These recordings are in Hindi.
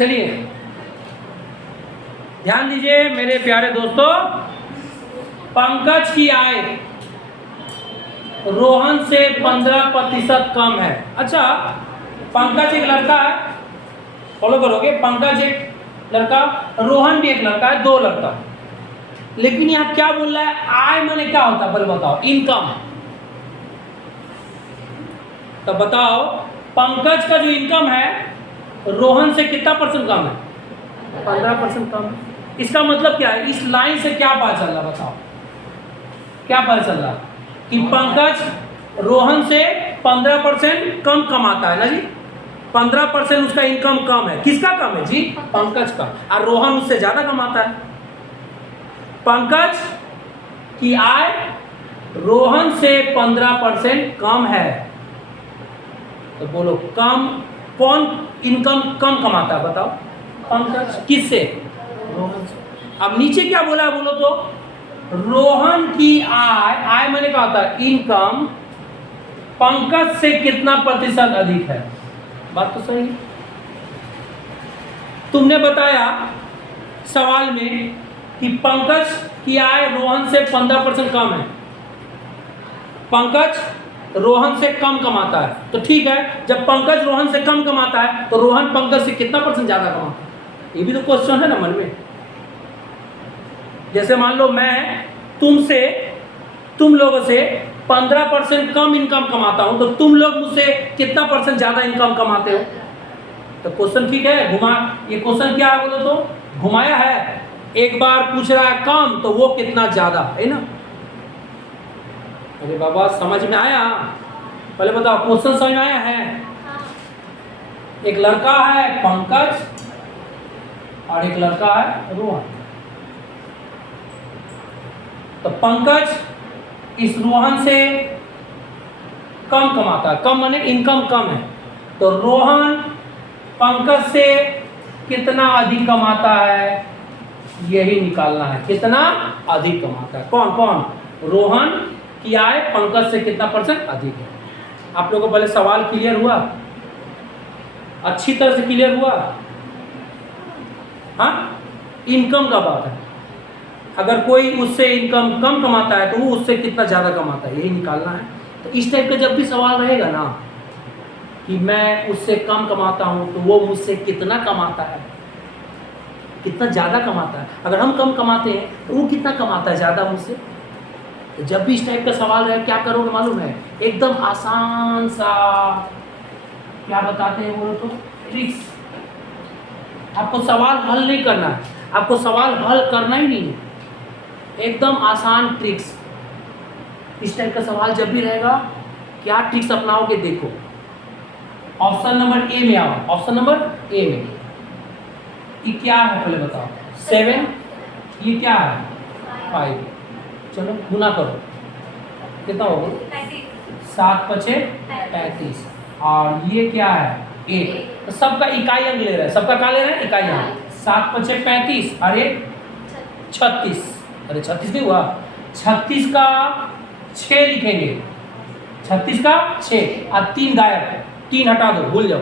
चलिए ध्यान दीजिए मेरे प्यारे दोस्तों, पंकज की आय रोहन से 15% कम है। अच्छा, पंकज एक लड़का है, फॉलो करोगे, पंकज एक लड़का, रोहन भी एक लड़का है, दो लड़का। लेकिन यहाँ क्या बोल रहा है, आय माने क्या होता है पहले बताओ, इनकम। तो बताओ पंकज का जो इनकम है रोहन से कितना परसेंट कम है? 15% कम है। इसका मतलब क्या है, इस लाइन से क्या पता चल रहा बताओ, क्या पता चल रहा कि पंकज रोहन से 15% कम कमाता है ना जी। 15% उसका इनकम कम है। किसका कम है जी? पंकज का। और रोहन उससे ज्यादा कमाता है। पंकज की आय रोहन से 15% कम है। तो बोलो कम, कौन इनकम कम कमाता है बताओ? पंकज। किससे? रोहन से। अब नीचे क्या बोला है बोलो तो, रोहन की आय, आय मैंने कहा था इनकम, पंकज से कितना प्रतिशत अधिक है? बात तो सही है। तुमने बताया सवाल में कि पंकज की आय रोहन से 15% कम है, पंकज रोहन से कम कमाता है। तो ठीक है, जब पंकज रोहन से कम कमाता है तो रोहन पंकज से कितना परसेंट ज्यादा कमाता है? ये भी तो क्वेश्चन है ना मन में। जैसे मान लो मैं तुमसे, तुम लोगों से 15% कम इनकम कमाता हूं, तो तुम लोग मुझसे कितना परसेंट ज्यादा इनकम कमाते हो? तो क्वेश्चन ठीक है, घुमा, ये क्वेश्चन क्या है बोलो तो, घुमाया है। एक बार पूछ रहा है कम, तो वो कितना ज्यादा है ना। अरे बाबा समझ में आया? पहले बताओ क्वेश्चन समझ में आया है? एक लड़का है पंकज और एक लड़का है रोहन। तो पंकज इस रोहन से कम कमाता है, कम माने इनकम कम है। तो रोहन पंकज से कितना अधिक कमाता है, यही निकालना है, कितना अधिक कमाता है। कौन कौन? रोहन की आय पंकज से कितना परसेंट अधिक है। आप लोगों को पहले सवाल क्लियर हुआ? अच्छी तरह से क्लियर हुआ? हाँ, इनकम का बात है। अगर कोई उससे इनकम कम कमाता है तो वो उससे कितना ज़्यादा कमाता है, यही निकालना है। तो इस टाइप का जब भी सवाल रहेगा ना कि मैं उससे कम कमाता हूँ तो वो मुझसे कितना कमाता है, कितना ज़्यादा कमाता है, अगर हम कम कमाते हैं तो वो कितना कमाता है ज़्यादा मुझसे। तो जब भी इस टाइप का सवाल रहे क्या करोगे मालूम है? एकदम आसान सा, क्या बताते हैं बोलो तो, ट्रिक्स। आपको सवाल हल नहीं करना है, आपको सवाल हल करना ही नहीं है, एकदम आसान ट्रिक्स। इस टाइप का सवाल जब भी रहेगा क्या ट्रिक्स अपनाओगे देखो। ऑप्शन नंबर ए में आओ, ऑप्शन नंबर ए में ये क्या है पहले बताओ? 7, ये क्या है? 5। चलो गुना करो, कितना होगा? 7 पचे 35। और ये क्या है? 1। तो सबका इकाई अंक ले रहे हैं, सबका क्या ले रहे हैं? इकाई अंक। 7 पचे 35 और 1 36। अरे 36 नहीं हुआ, 36 का 6 लिखेंगे, 36 का 6 और 3 गायब, 3 हटा दो, भूल जाओ।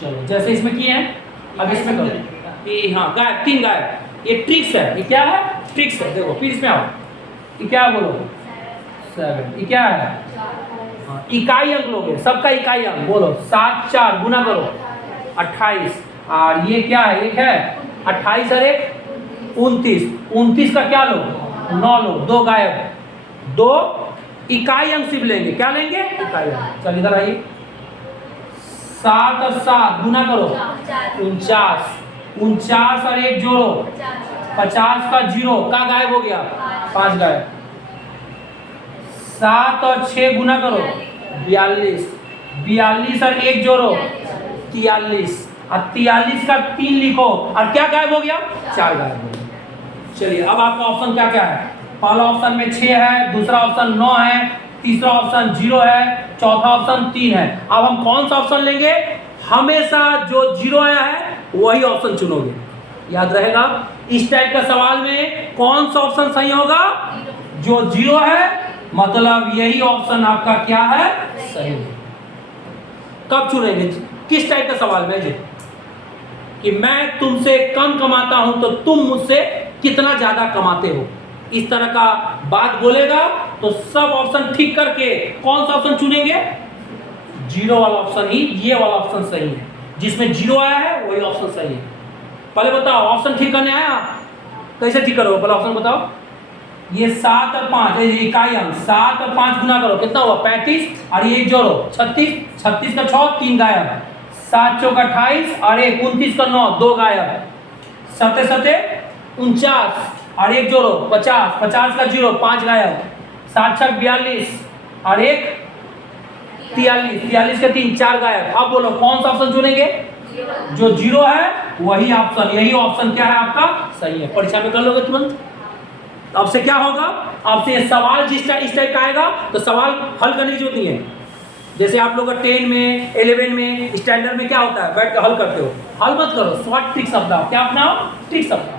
चलो जैसे इसमें किए हैं अब इसमें करो। ये हाँ गायब, 3 गायब। ये ट्रिक्स है, ये क्या है? ट्रिक्स है। देखो फिर इसमें आओ, ये क्या बोलो? 7। ये क्या है? हाँ, इकाई अंक लोगे, सबका इकाई अंक बोलो। 7 4 गुना करो 28। और ये क्या है? एक है 28 और 1 29। 29 का क्या लो? 9 लो, 2 गायब, 2 इकाई अंक सिर्फ लेंगे। क्या लेंगे? इकाई अंक। चल इधर आइए, 7 और 7 गुना करो 49। 49 और 1 जोड़ो 50 का 0 का गायब हो गया, 5 गायब। 7 और 6 गुना करो 42। 42 और 1 जोड़ो 43। और 43 का 3 लिखो और क्या गायब हो गया? 4 गायब हो गया। चलिए अब आपका ऑप्शन क्या क्या है? पहला ऑप्शन में 6 है, दूसरा ऑप्शन 9 है, तीसरा ऑप्शन 0 है, चौथा ऑप्शन 3 है। अब हम कौन सा ऑप्शन लेंगे? हमेशा जो 0 आया है वही ऑप्शन चुनोगे, याद रहेगा। इस टाइप का सवाल में कौन सा ऑप्शन सही होगा? जो 0 है, मतलब यही ऑप्शन आपका क्या है? सही है। कब चुनेंगे? किस टाइप का सवाल में? जो कि मैं तुमसे कम कमाता हूं तो तुम मुझसे कितना ज्यादा कमाते हो। इस तरह का बात बोलेगा तो सब ऑप्शन ठीक करके कौन सा ऑप्शन चुनेंगे? जीरो वाला ऑप्शन ही, ये वाला ऑप्शन सही है। जिसमें जीरो आया है वही ऑप्शन सही है। पहले बताओ ऑप्शन ठीक करने आया, कैसे ठीक करोगे? पहले ऑप्शन बताओ। ये 7 और 5 इकाई अंक, 7 और 5 गुना करो कितना हुआ? 35 और ये एक जोड़ो 36, 36 का 6 3 गायब, 7 चौक 28 और एक 29 का 9 2 गायब, 7 7 49 और एक जोड़ो 50, 50 का 0 5 गायब, 7 6 42 और एक 43, 43 का 3 4 गायब। अब बोलो कौन सा ऑप्शन चुनेंगे? जो जीरो है वही ऑप्शन, यही ऑप्शन क्या है आपका? सही है। परीक्षा में कर लोगे तुरंत। अब से क्या होगा? अब से ये सवाल इस टाइप का आएगा तो सवाल हल करने की जरूरत नहीं है। जैसे आप लोग 10 में 11 में स्टैंडर्ड में क्या होता है, बैठ के हल करते हो। हल मत करो, शॉर्ट ट्रिक्स अपनाओ। क्या अपनाओ? ट्रिक्स अपनाओ।